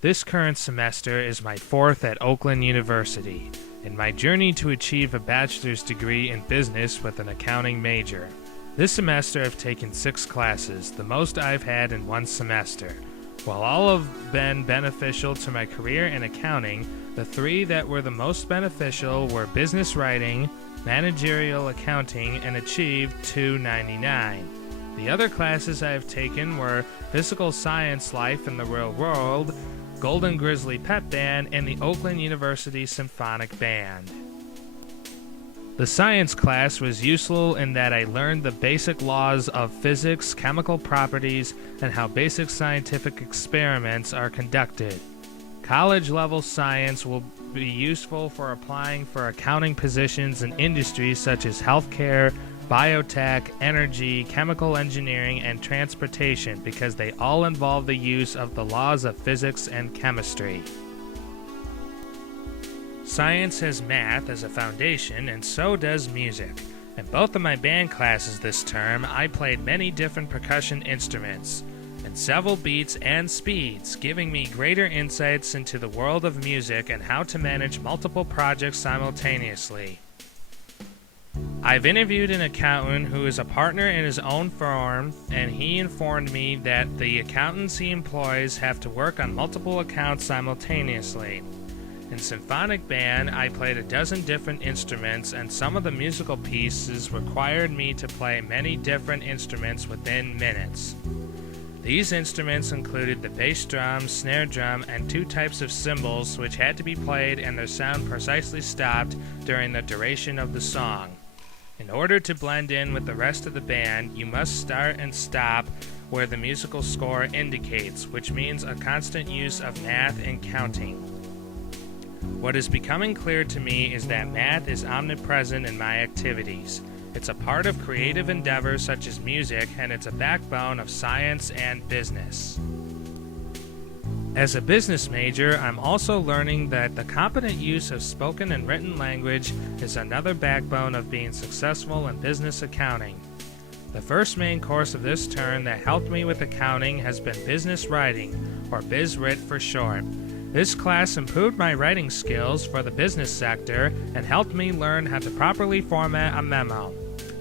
This current semester is my fourth at Oakland University, in my journey to achieve a bachelor's degree in business with an accounting major. This semester I've taken 6 classes, the most I've had in one semester. While all have been beneficial to my career in accounting, the 3 that were the most beneficial were business writing, managerial accounting, and achieved 299. The other classes I have taken were physical science, life in the real world, Golden Grizzly Pep Band, and the Oakland University Symphonic Band. The science class was useful in that I learned the basic laws of physics, chemical properties, and how basic scientific experiments are conducted. College-level science will be useful for applying for accounting positions in industries such as healthcare, biotech, energy, chemical engineering, and transportation because they all involve the use of the laws of physics and chemistry. Science has math as a foundation, and so does music. In both of my band classes this term, I played many different percussion instruments, in several beats and speeds, giving me greater insights into the world of music and how to manage multiple projects simultaneously. I've interviewed an accountant who is a partner in his own firm, and he informed me that the accountants he employs have to work on multiple accounts simultaneously. In symphonic band, I played a dozen different instruments, and some of the musical pieces required me to play many different instruments within minutes. These instruments included the bass drum, snare drum, and 2 types of cymbals which had to be played and their sound precisely stopped during the duration of the song. In order to blend in with the rest of the band, you must start and stop where the musical score indicates, which means a constant use of math and counting. What is becoming clear to me is that math is omnipresent in my activities. It's a part of creative endeavors such as music, and it's a backbone of science and business. As a business major, I'm also learning that the competent use of spoken and written language is another backbone of being successful in business accounting. The first main course of this term that helped me with accounting has been business writing, or BizWrit for short. This class improved my writing skills for the business sector and helped me learn how to properly format a memo.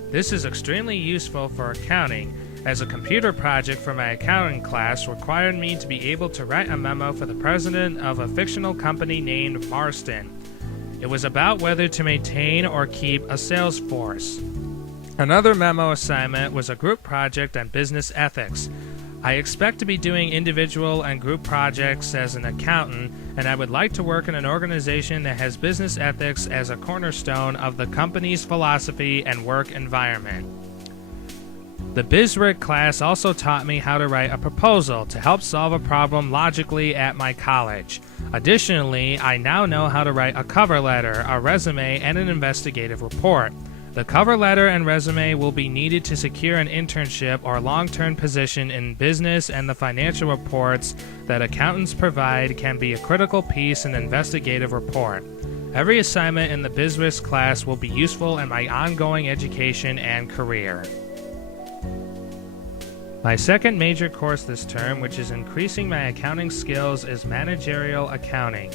This is extremely useful for accounting, as a computer project for my accounting class required me to be able to write a memo for the president of a fictional company named Marston. It was about whether to maintain or keep a sales force. Another memo assignment was a group project on business ethics. I expect to be doing individual and group projects as an accountant, and I would like to work in an organization that has business ethics as a cornerstone of the company's philosophy and work environment. The BizWrit class also taught me how to write a proposal to help solve a problem logically at my college. Additionally, I now know how to write a cover letter, a resume, and an investigative report. The cover letter and resume will be needed to secure an internship or long-term position in business, and the financial reports that accountants provide can be a critical piece in an investigative report. Every assignment in the BizWrit class will be useful in my ongoing education and career. My second major course this term, which is increasing my accounting skills, is managerial accounting.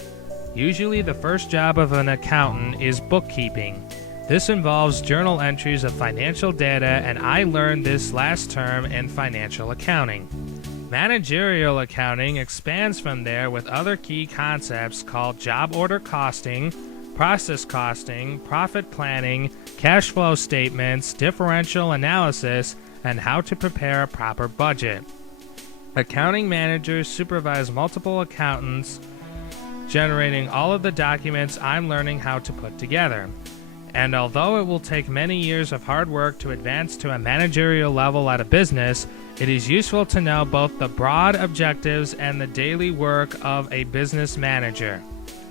Usually the first job of an accountant is bookkeeping. This involves journal entries of financial data, and I learned this last term in financial accounting. Managerial accounting expands from there with other key concepts called job order costing, process costing, profit planning, cash flow statements, differential analysis, and how to prepare a proper budget. Accounting managers supervise multiple accountants, generating all of the documents I'm learning how to put together. And although it will take many years of hard work to advance to a managerial level at a business, it is useful to know both the broad objectives and the daily work of a business manager.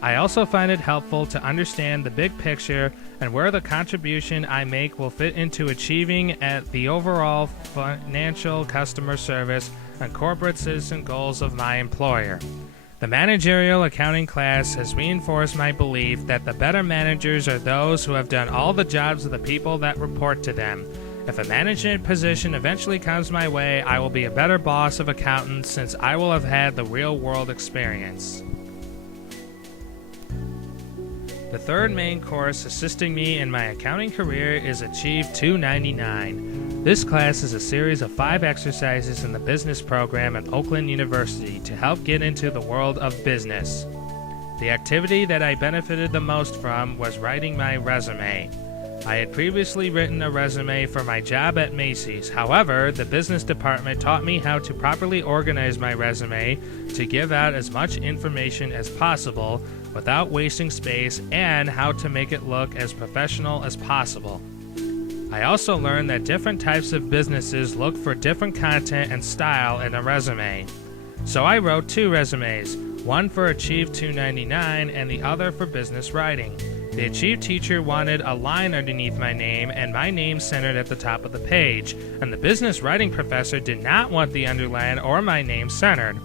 I also find it helpful to understand the big picture and where the contribution I make will fit into achieving at the overall financial customer service and corporate citizen goals of my employer. The managerial accounting class has reinforced my belief that the better managers are those who have done all the jobs of the people that report to them, If a management position eventually comes my way, I will be a better boss of accountants since I will have had the real-world experience. The third main course assisting me in my accounting career is Achieve 299. This class is a series of 5 exercises in the business program at Oakland University to help get into the world of business. The activity that I benefited the most from was writing my resume. I had previously written a resume for my job at Macy's. However, the business department taught me how to properly organize my resume to give out as much information as possible without wasting space and how to make it look as professional as possible. I also learned that different types of businesses look for different content and style in a resume. So I wrote 2 resumes, one for Achieve 299 and the other for business writing. The Achieve teacher wanted a line underneath my name and my name centered at the top of the page, and the business writing professor did not want the underline or my name centered.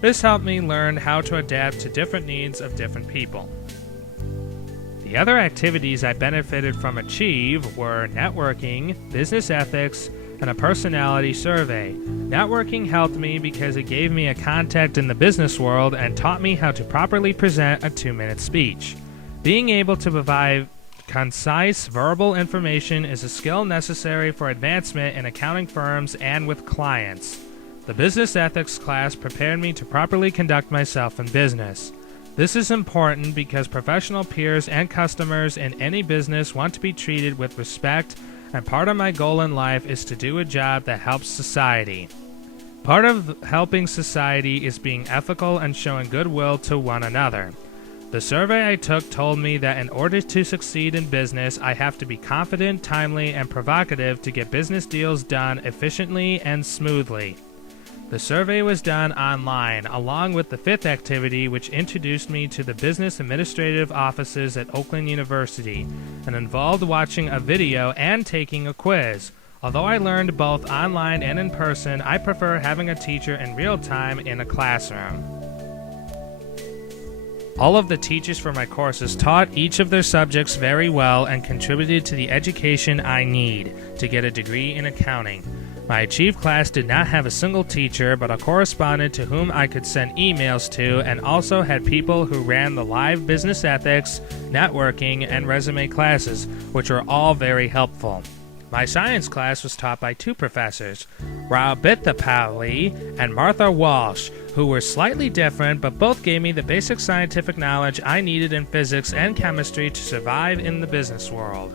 This helped me learn how to adapt to different needs of different people. The other activities I benefited from Achieve were networking, business ethics, and a personality survey. Networking helped me because it gave me a contact in the business world and taught me how to properly present a 2-minute speech. Being able to provide concise verbal information is a skill necessary for advancement in accounting firms and with clients. The business ethics class prepared me to properly conduct myself in business. This is important because professional peers and customers in any business want to be treated with respect, and part of my goal in life is to do a job that helps society. Part of helping society is being ethical and showing goodwill to one another. The survey I took told me that in order to succeed in business, I have to be confident, timely, and provocative to get business deals done efficiently and smoothly. The survey was done online, along with the 5th activity, which introduced me to the business administrative offices at Oakland University, and involved watching a video and taking a quiz. Although I learned both online and in person, I prefer having a teacher in real time in a classroom. All of the teachers for my courses taught each of their subjects very well and contributed to the education I need to get a degree in accounting. My Achieve class did not have a single teacher, but a correspondent to whom I could send emails to, and also had people who ran the live business ethics, networking, and resume classes, which were all very helpful. My science class was taught by 2 professors, Raubitapali and Martha Walsh, who were slightly different, but both gave me the basic scientific knowledge I needed in physics and chemistry to survive in the business world.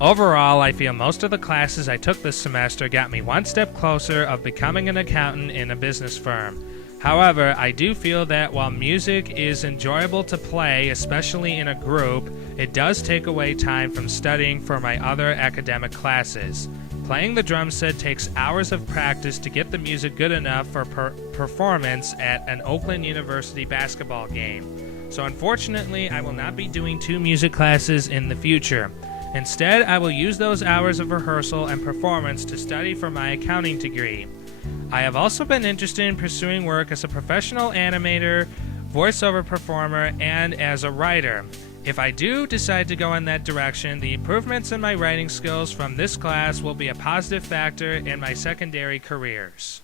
Overall, I feel most of the classes I took this semester got me one step closer of becoming an accountant in a business firm. However, I do feel that while music is enjoyable to play, especially in a group, it does take away time from studying for my other academic classes. Playing the drum set takes hours of practice to get the music good enough for performance at an Oakland University basketball game. So unfortunately, I will not be doing 2 music classes in the future. Instead, I will use those hours of rehearsal and performance to study for my accounting degree. I have also been interested in pursuing work as a professional animator, voiceover performer, and as a writer. If I do decide to go in that direction, the improvements in my writing skills from this class will be a positive factor in my secondary careers.